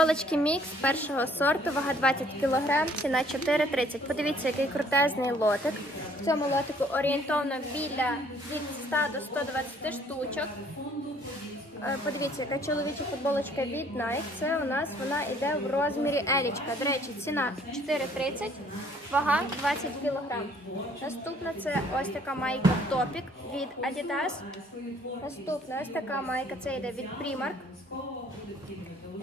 Футболочки мікс першого сорту, вага 20 кг, ціна 4,30. Подивіться, який крутезний лотик. В цьому лотику орієнтовно біля від 100 до 120 штучок. Е, Подивіться, яка чоловіча футболочка від Nike. Це у нас вона йде в розмірі елічка. До речі, ціна 4,30, вага 20 кг. Наступна це ось така майка Топік від Adidas. Наступна ось така майка, це йде від Primark.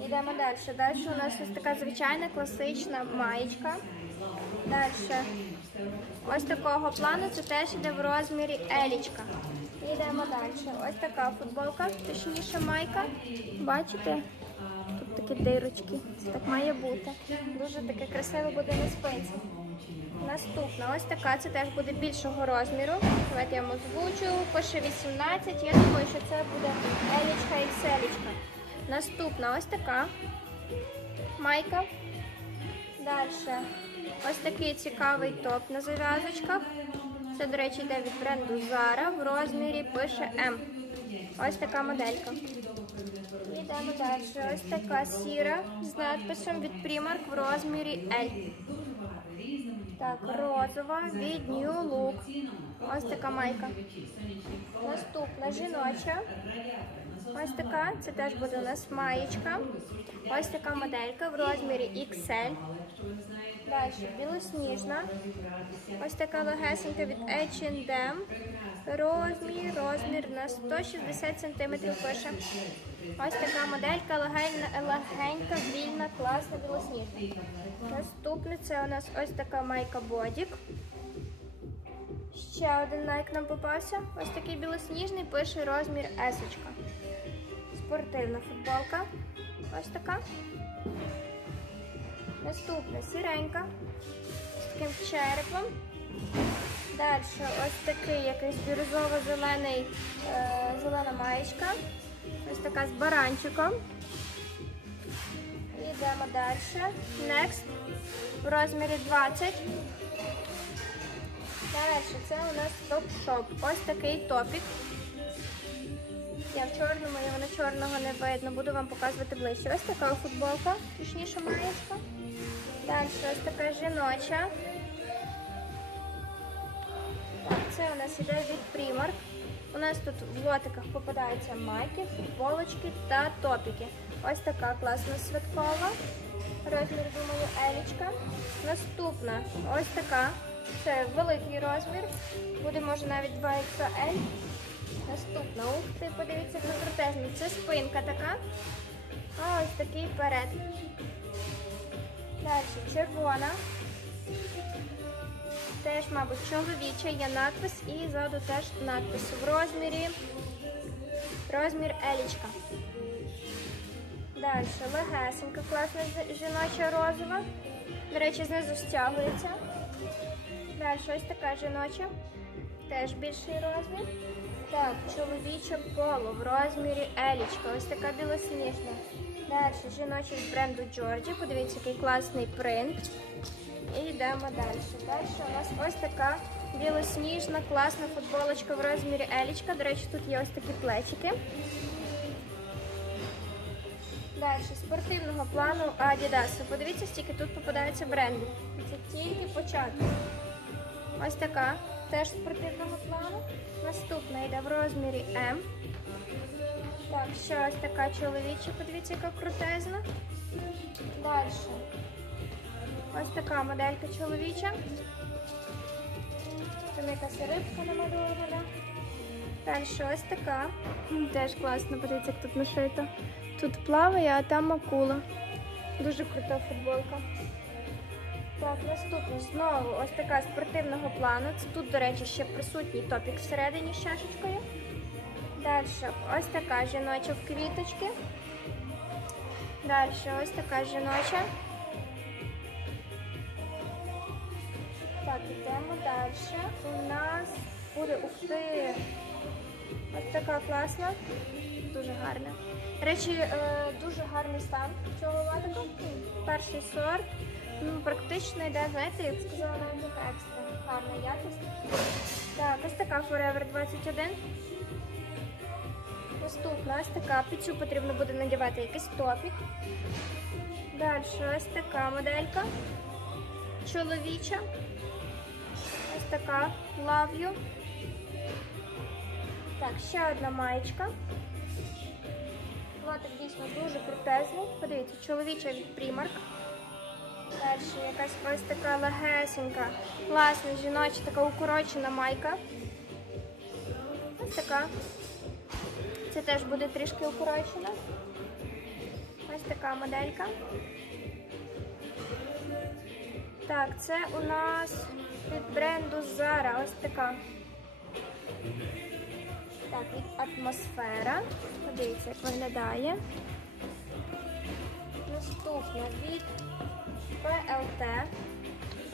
Йдемо далі. Далі у нас ось така звичайна класична маєчка. Далі. Ось такого плану це теж йде в розмірі елічка. Йдемо далі. Ось така футболка, точніше майка. Бачите? Тут такі дирочки. Так має бути. Дуже таке красиве буде на спинці. Наступна, ось така, це теж буде більшого розміру. Давайте я вам озвучу. Пише 18. Я думаю, що це буде елічка і селічка. Наступна ось така майка. Далі ось такий цікавий топ на зав'язочках. Це, до речі, йде від бренду Zara в розмірі пише М. Ось така моделька. Йдемо далі. Ось така сіра з надписом від Primark в розмірі L. Так, розова від New Look. Ось така майка. Наступна жіноча. Ось така, це теж буде у нас маєчка. Ось така моделька в розмірі XL. Далі білосніжна. Ось така легесенька від H&M. Розмір, розмір на 160 см пише. Ось така моделька легенька, легенька, вільна, класна, білосніжна. Наступне це у нас ось така майка Бодік. Ще один найк нам попався. Ось такий білосніжний, пише розмір есочка. Спортивна футболка. Ось така. Наступна сіренька. З таким черепом. Далі ось такий якийсь бірюзово-зелений, е, зелена маєчка. Ось така з баранчиком. Йдемо далі. Next. В розмірі 20. Далі це у нас топ-шоп. Ось такий топік. Я в чорному, і воно чорного не видно. Буду вам показувати ближче. Ось така футболка, точніше маєчка. Далі ось така жіноча. Це у нас іде від Primark. У нас тут в лотиках попадаються майки, футболочки та топіки. Ось така класна святкова. Розмір, думаю, елічка. Наступна ось така. Це великий розмір. Буде, може, навіть 2XL. Наступна, ух ти, подивіться, як крутезний. Це спинка така. А ось такий перед. Далі червона. Теж, мабуть, чоловіча, є надпис і ззаду теж надпис в розмірі. Розмір елічка. Далі легесенька, класна жіноча розова. До речі, знизу стягується. Далі ось така жіноча. Теж більший розмір. Так, чоловіче поло в розмірі елічка. Ось така білосніжна. Далі жіночий з бренду Джорджі. Подивіться, який класний принт. І йдемо далі. Далі у нас ось така білосніжна, класна футболочка в розмірі елічка. До речі, тут є ось такі плечики. Далі спортивного плану Adidas. Подивіться, стільки тут попадаються бренди. Це тільки початок. Ось така, теж спортивного плану. Наступна йде в розмірі М. Так, ще ось така чоловіча, подивіться, яка крутезна. Далі. Ось така моделька чоловіча. Там якась рибка намальована. Далі ось така. Теж класно, подивіться, як тут нашито. Тут плаває, а там акула. Дуже крута футболка. Так, наступно знову ось така спортивного плану. Це тут, до речі, ще присутній топік всередині з чашечкою. Далі ось така жіноча в квіточки. Далі ось така жіноча. Так, йдемо далі. У нас буде ух. Ось така класна, дуже гарна. Речі, е, дуже гарний стан цього латику. Перший сорт. Ну, практично йде, знаєте, як сказала, як екстра. Гарна якість. Так, ось така Forever 21. Наступна ось така. Під цю потрібно буде надівати якийсь топік. Далі ось така моделька. Чоловіча. Ось така лав'ю. Так, ще одна маєчка. Лотик дійсно дуже крутезний. Подивіться, чоловіча від Primark. Далі якась ось така легесенька, класна жіноча, така укорочена майка. Ось така. Це теж буде трішки укорочена. Ось така моделька. Так, це у нас від бренду Zara. Ось така. Так, від атмосфера. Подивіться, як виглядає. Наступна від PLT.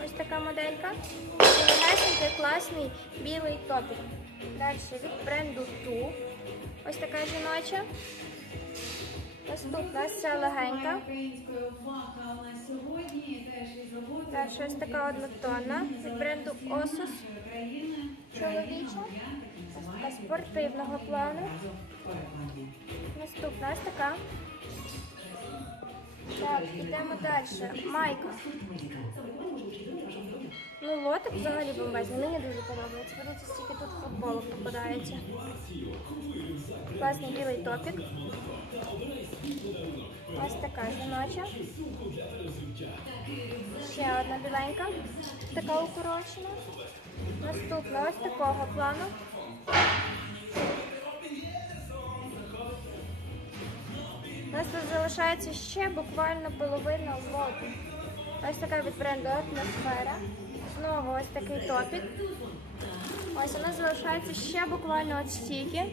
Ось така моделька. Легесенький, класний білий топік. Далі від бренду Ту. Ось така жіноча. Наступна ця легенька. Далі ось така однотонна від бренду Osus. Чоловіча. Ось така спортивного плану. Наступна ось така. Так, йдемо далі. Майка. Ну, лотик взагалі бомбезний. Мені дуже подобається. Подивіться, стільки тут футболок попадається. Класний білий топік. Ось така жіноча. Ще одна біленька. Така укорочена. Наступна ось такого плану. Нас тут залишається ще буквально половина лоту. Ось така від бренду атмосфера. Знову ось такий топік. Ось у нас залишається ще буквально от стільки.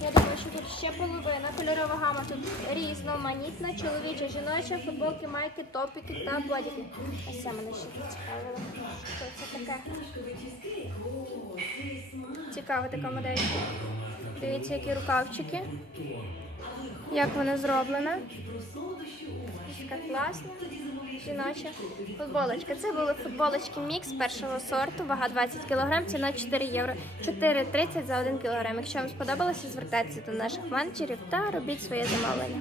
Я думаю, що тут ще половина. Кольорова гама тут різноманітна, чоловіча, жіноча, футболки, майки, топіки та бодіки. Ось це мене ще цікавило. Що це таке? Цікава така модель. Дивіться, які рукавчики. Як вона зроблена. Така класна. Жіноча футболочка. Це були футболочки мікс першого сорту, вага 20 кг, ціна 4 євро 4,30 за 1 кг. Якщо вам сподобалося, звертайтеся до наших менеджерів та робіть своє замовлення.